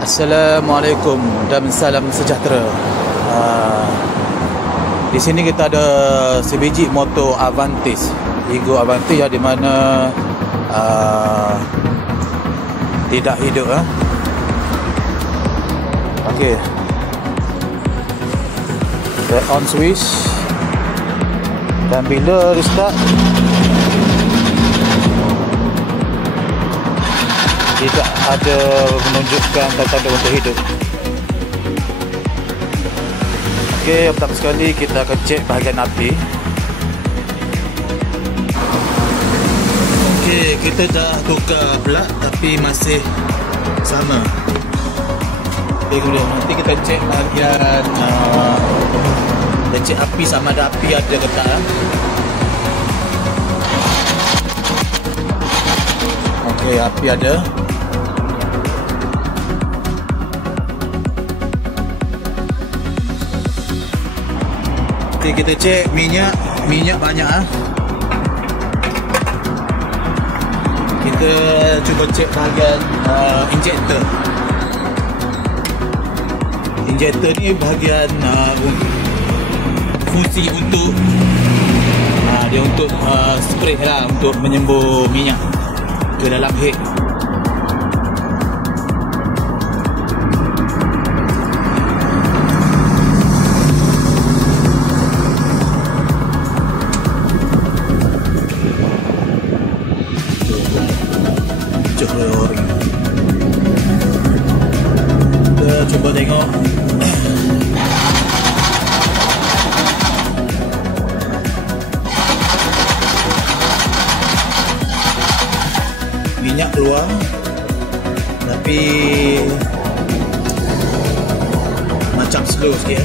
Assalamualaikum dan salam sejahtera. Di sini kita ada sebiji motor Avantis, Ego Avantis yang di mana tidak hidup. Okey. Set on switch. Dan bila restart tidak ada menunjukkan tanda untuk hidup. Okey, pertama sekali kita akan cek bahagian api. Okey, kita dah tukar plat tapi masih sama. Okey, kemudian nanti kita cek bahagian kita cek api sama ada api ada ke tak. Okey, api ada. Okey, kita cek minyak banyak Kita cuba cek bahagian injektor. Injektor ni bahagian fungsi untuk dia untuk spray lah, untuk menyembur minyak ke dalam head. Kita cuba tengok minyak keluar tapi macam slow sikit.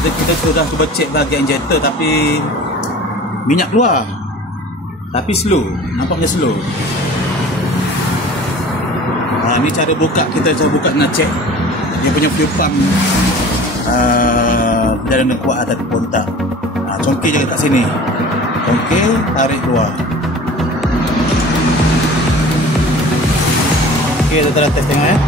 Kita sudah cuba cek bahagian injektor tapi minyak keluar tapi slow, nampaknya slow. Ni cara buka, kita cara buka nak cek dia punya fuel pump dalam kuat ataupun tak. Congkir je kat sini, congkir, tarik keluar. Ok, kita dah test tengok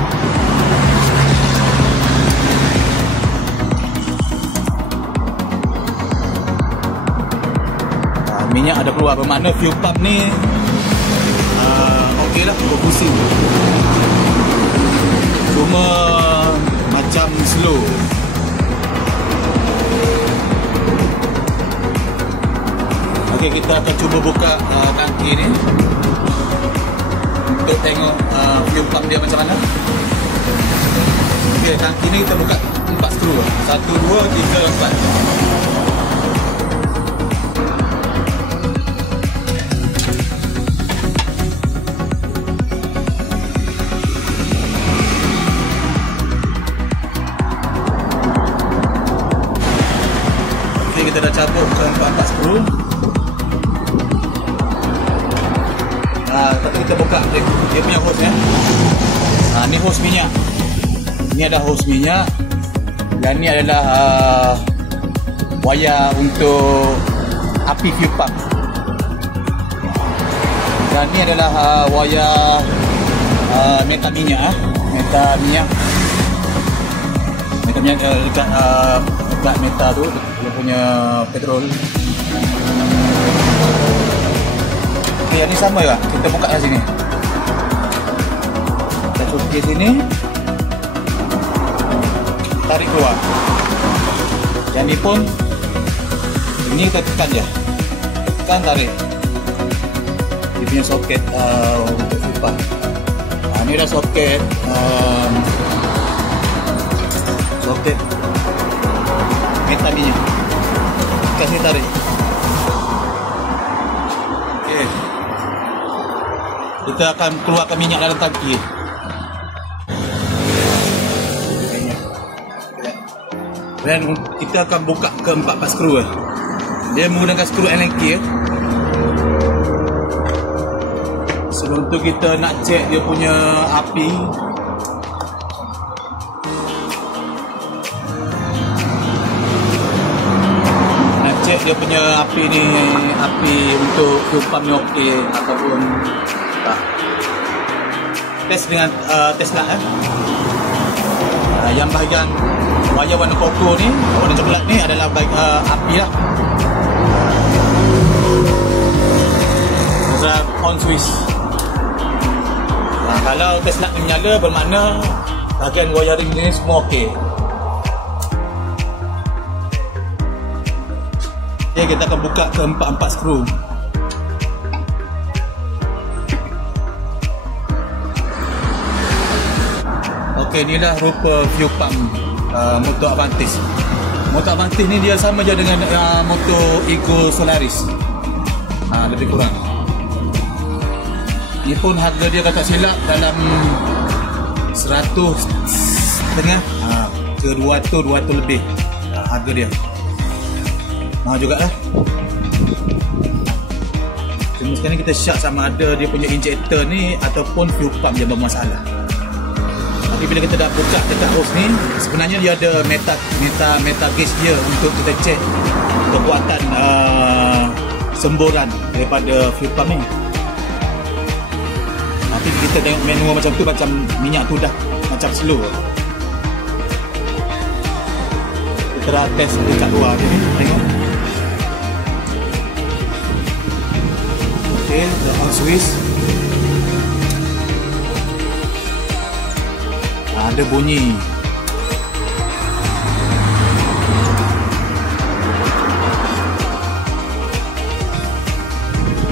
minyak ada keluar, bermakna fuel pump ni ok lah, berfungsi. Cuma macam slow. Ok, kita akan cuba buka tangki ni untuk tengok fuel pump dia macam mana. Ok, tangki ni kita buka 4 skru, 1, 2, 3, 4. Kita dah cabut ke 4 skru. Tapi kita buka dia punya hose ni hose minyak. Ni ada hose minyak dan ni adalah wayar untuk api fuel pump. Dan ni adalah wayar meta minyak dekat meta tu, dia punya petrol. Ok, yang ni sama juga. Kita buka kat sini. Kita cukir sini, tarik keluar. Yang ni pun, ini kita tekan je. Tekan, tarik. Dia punya soket untuk pipa. Ni dah soket soket meta minyak. Kasih tarik. Okey. Kita akan keluarkan minyak dalam tangki. Dan kita akan buka ke 4 skru. Dia menggunakan skru Allen key. Sebelum tu kita nak cek dia punya api. Nak cek dia punya api ni, api untuk fuel pump ni okey ataupun tak. Test dengan Tesla yang bahagian wayar warna koko ni, warna coklat ni adalah api lah. Drive on switch. Kalau Tesla ni menyala, bermakna bahagian wiring ni semua okey. Okay, kita akan buka ke 4 skru. Okey, inilah rupa fuel pump motor Avantis. Motor Avantis ni dia sama je dengan motor Ego Solaris, lebih kurang. Ni pun harga dia kata silap dalam 100 setengah ke 200 lebih harga dia. Mahal jugalah. Cuma sekarang kita syak sama ada dia punya injector ni ataupun fuel pump yang bermasalah. Tapi bila kita dah buka dekat hose ni, sebenarnya dia ada meta gauge dia untuk kita cek kekuatan semburan daripada fuel pump ni. Nanti kita tengok manual macam tu, macam minyak tu dah macam slow. Kita dah test dekat luar dia ni, tengok. Okay, the on switch. Ada bunyi.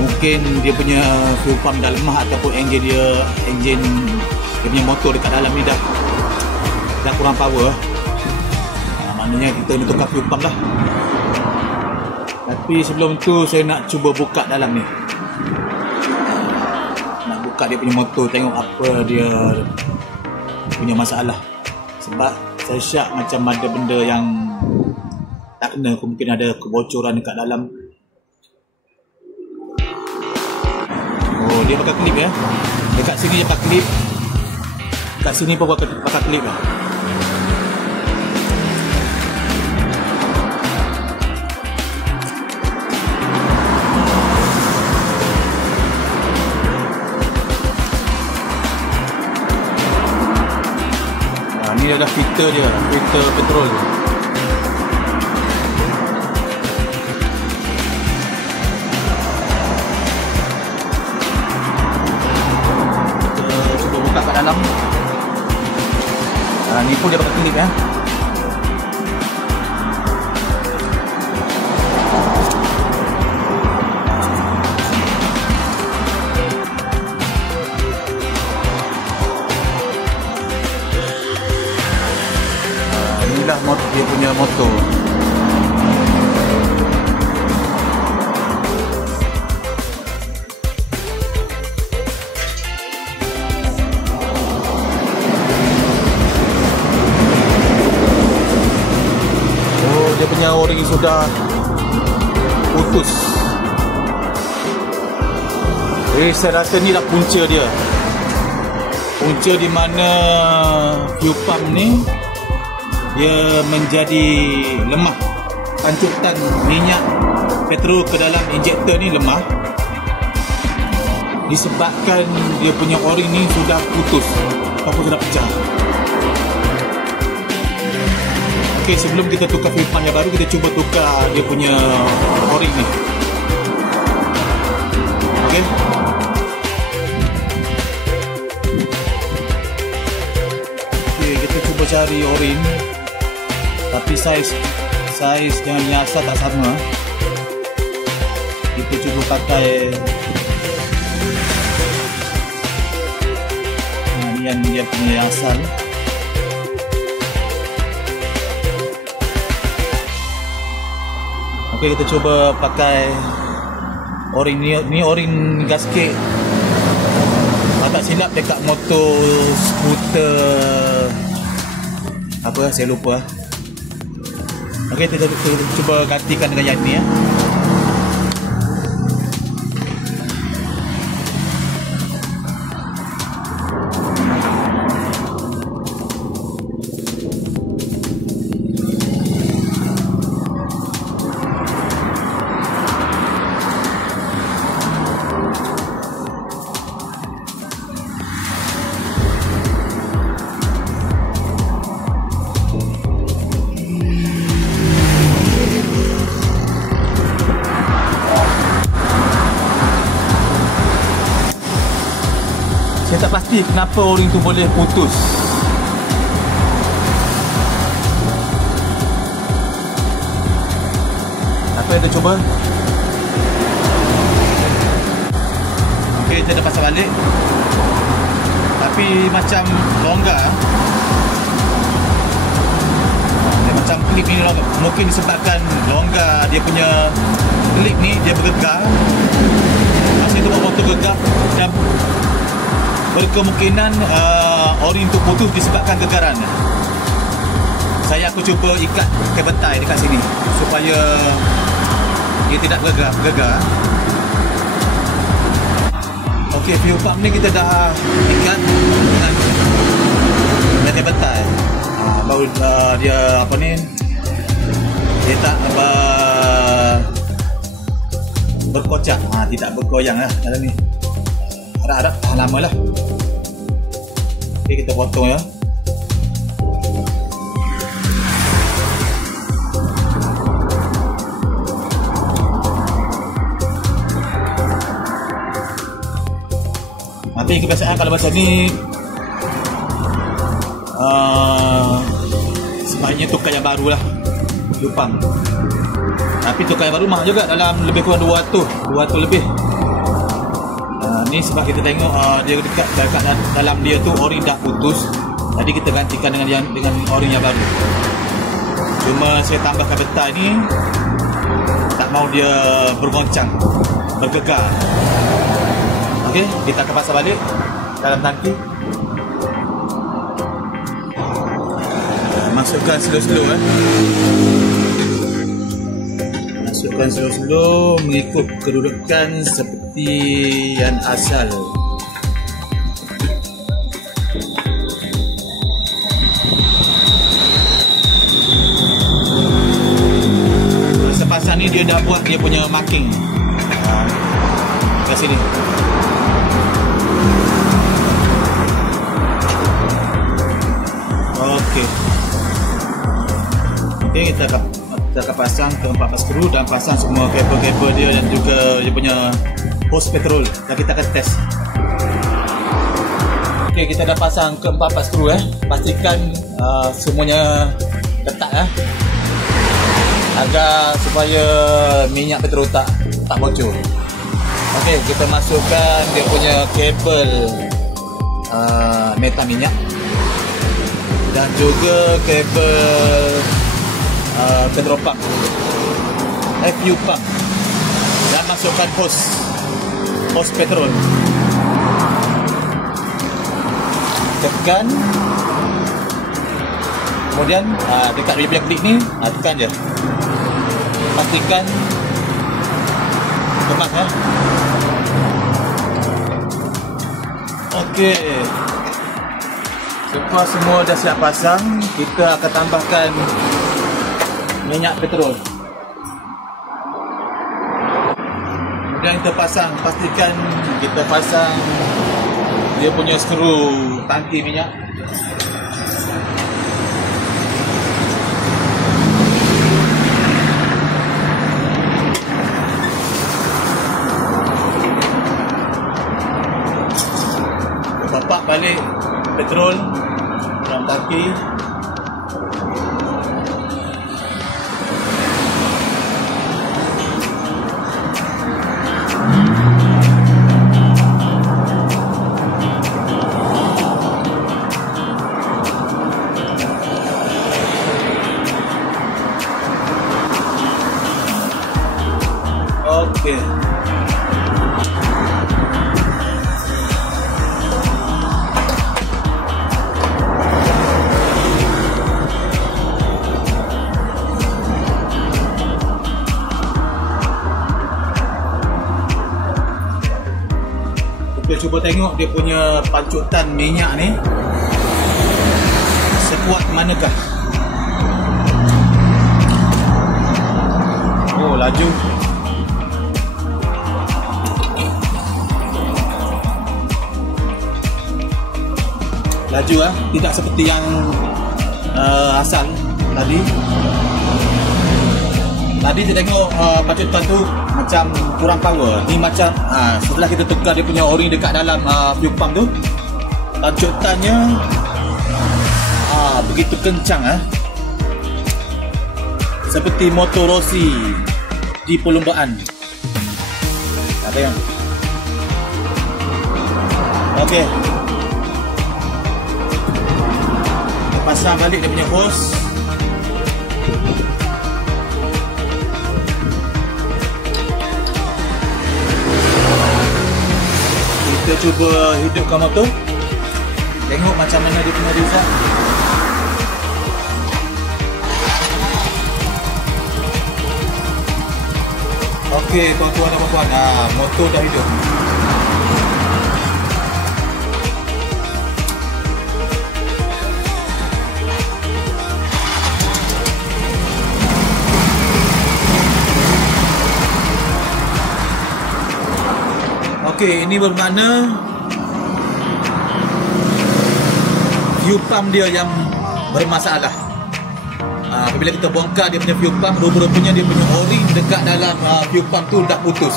Mungkin dia punya fuel pump dah lemah ataupun enjin dia punya motor dekat dalam ni dah kurang power. Maknanya kita ni tukar fuel pump lah. Tapi sebelum tu saya nak cuba buka dalam ni. Nak buka dia punya motor, tengok apa dia punya masalah. Sebab saya syak macam ada benda yang tak kena, mungkin ada kebocoran dekat dalam. Oh, dia pakai klip ya. Dekat sini dia pakai klip. Dekat sini pun pakai klip lah. Ni adalah filter dia, filter petrol. Kita cuba buka kat dalam. Ni pun dia pakai klip ya. Dia punya motor. Oh, dia punya o-ring sudah putus. Saya rasa ni lah punca dia. Punca di mana fuel pump ni dia menjadi lemah. Pancutan minyak petrol ke dalam injektor ni lemah disebabkan dia punya o-ring ni sudah putus ataupun sudah pecah. Okey, sebelum kita tukar fuel pump yang baru, kita cuba tukar dia punya o-ring ni. Okey. Okey, kita cuba cari o-ring. Tapi saiz dengan yang asal tak sama. Kita cuba pakai ni yang dia punya yang asal. Okey, kita cuba pakai o-ring ni o-ring gasket. Tak silap dekat motor skuter apa saya lupa. Okey, kita cuba gantikan dengan yang ni ya. tak pasti kenapa o-ring tu boleh putus. Apa yang kita cuba? Okay, kita dah pasang balik. Tapi macam longgar. Dia macam klip ni longgar. Mungkin disebabkan longgar dia punya klip ni, dia bergegar. Masa itu motor gegar dan berkemungkinan o-ring tu putus disebabkan gegaran. Saya aku cuba ikat kabel tie dekat sini supaya dia tidak gegar. Okey, fuel pump ni kita dah ikat dengan kabel tie. Baru dia apa ni, dia tak berkocak, tidak bergoyang lah dalam ni. Harap-harap tahan lama lah. Okey, kita potong ya. Tapi kebiasaan kalau macam ni sebaiknya tukar yang baru lah, lupang. Tapi tukar yang baru mahal juga, dalam lebih kurang 200 lebih. Ni sebab kita tengok dia dekat dalam dia tu o-ring dah putus. Jadi kita gantikan dengan o-ring yang baru. Cuma saya tambah kabel tie ni, tak mau dia bergoncang, bergegar. Okey, kita akan pasang balik dalam tangki. Masukkan slow-slow Masukkan slow-slow mengikut kedudukan seperti yang asal. Masa pasang ni dia dah buat dia punya marking kat sini. Okey, kita akan pasang ke 14 skru dan pasang semua kabel-kabel dia dan juga dia punya hose petrol dan kita akan test. Okey, kita dah pasang ke 14 skru Pastikan semuanya ketat agar supaya minyak petrol tak bocor. Okey, kita masukkan dia punya kabel metal minyak dan juga kabel petrol pump, fuel pump, dan masukkan hose petrol. Tekan, kemudian dekat dia punya klik ni tekan je, pastikan kemas Okey, lepas semua dah siap pasang, kita akan tambahkan minyak petrol. Kemudian kita pasang, pastikan kita pasang dia punya skru tangki minyak. Bapak balik petrol dalam tangki. Okey. Kita cuba tengok dia punya pancutan minyak ni sekuat manakah. Oh, laju. Laju tidak seperti yang asal tadi. Tadi kita tengok pancutan tu macam kurang power. Ni macam setelah kita tukar dia punya o-ring dekat dalam fuel pump tu, lanjutannya begitu kencang seperti motor Rossi di perlombaan. Apa yang? Okey. Pasang balik dia punya hose. Kita cuba hidupkan motor. Tengok macam mana dia punya result. Okey, tuan-tuan dan puan-puan, motor dah hidup. Okey, ini bermakna fuel pump dia yang bermasalah. Apabila kita bongkar dia punya fuel pump, rupa-rupanya dia punya o-ring dekat dalam fuel pump tu dah putus.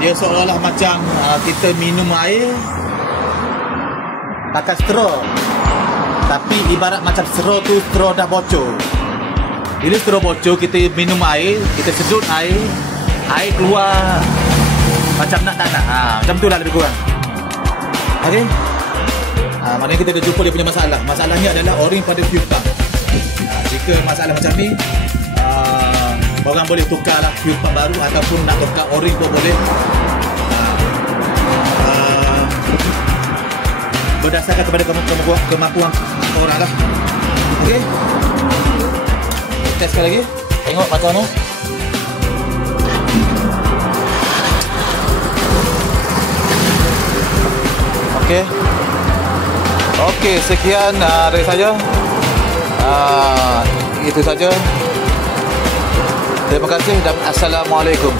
Dia seolah-olah macam kita minum air pakai straw, tapi ibarat macam straw tu, straw dah bocor. Bila straw bocor, kita minum air, kita sedut air keluar macam nak tak nak. Macam tu lah lebih kurang. Okey. Maknanya kita dah jumpa dia punya masalah. Masalahnya adalah o-ring pada fuel pump. Jika masalah macam ni, orang boleh tukar lah fuel pump baru, ataupun nak tukar o-ring pun boleh. Berdasarkan kepada kemampuan orang lah. Okey. Test sekali lagi. Tengok macam mana. Okey, sekian dari saya. Itu saja. Terima kasih dan assalamualaikum.